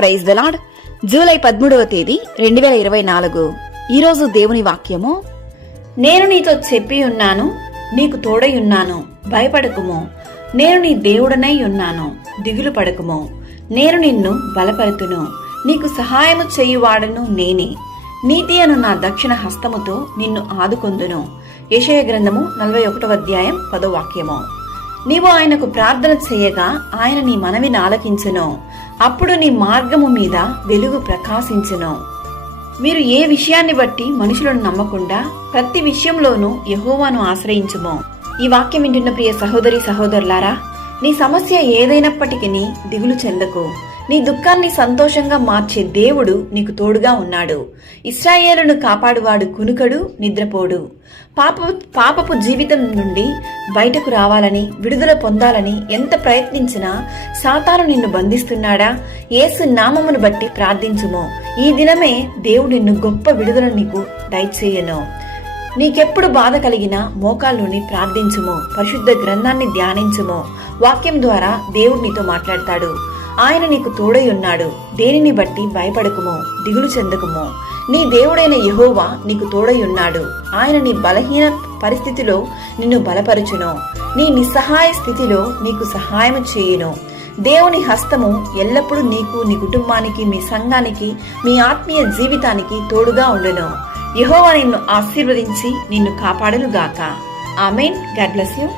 Praise the Lord. July 13వ తేదీ 2024. ఈరోజు దేవుని వాక్యము, నేను నీతో చెప్పి ఉన్నాను, నీకు తోడై ఉన్నాను, భయపడకుము. నేను నీ దేవుడనై ఉన్నాను, దిగులు పడకుము. నేను నిన్ను బలపరుతును, నీకు సహాయము చేయువాడను నేనే. నీతి అను నా దక్షిణ హస్తముతో నిన్ను ఆదుకొందును. యెషయా గ్రంథము 41వ అధ్యాయం 10వ వాక్యము. నీవు ఆయనకు ప్రార్థన చేయగా ఆయన నీ మనవిని ఆలకించును. అప్పుడు నీ మార్గము మీద వెలుగు ప్రకాశించును. మీరు ఏ విషయాన్ని బట్టి మనుషులను నమ్మకుండా ప్రతి విషయంలోనూ యెహోవాను ఆశ్రయించుము. ఈ వాక్యం వింటున్న ప్రియ సహోదరి సహోదరులారా, నీ సమస్య ఏదైనప్పటికీ దిగులు చెందకు. నీ దుఃఖాన్ని సంతోషంగా మార్చే దేవుడు నీకు తోడుగా ఉన్నాడు. ఇశ్రాయేలును కాపాడువాడు కునుకడు, నిద్రపోడు. పాపపు జీవితం నుండి బయటకు రావాలని, విడుదల పొందాలని ఎంత ప్రయత్నించినా సాతాను నిన్ను బంధిస్తున్నాడా? యేసు నామమును బట్టి ప్రార్థించుము. ఈ దినమే దేవుడు నిన్ను గొప్ప విడుదల నీకు దయచేయను. నీకెప్పుడు బాధ కలిగినా మోకాళ్ళుని ప్రార్థించుము. పరిశుద్ధ గ్రంథాన్ని ధ్యానించుము. వాక్యం ద్వారా దేవుడు నీతో మాట్లాడతాడు. ఆయన నీకు తోడై ఉన్నాడు. దేనిని బట్టి భయపడకుము, దిగులు చెందకుము. నీ దేవుడైన యెహోవా నీకు తోడై ఉన్నాడు. ఆయన నీ బలహీన పరిస్థితిలో నిన్ను బలపరుచును. నీ నిస్సహాయ స్థితిలో నీకు సహాయం చేయును. దేవుని హస్తము ఎల్లప్పుడూ నీకు, నీ కుటుంబానికి, మీ సంఘానికి, మీ ఆత్మీయ జీవితానికి తోడుగా ఉండును. యెహోవా నిన్ను ఆశీర్వదించి నిన్ను కాపాడును గాక. ఆమేన్. God bless you.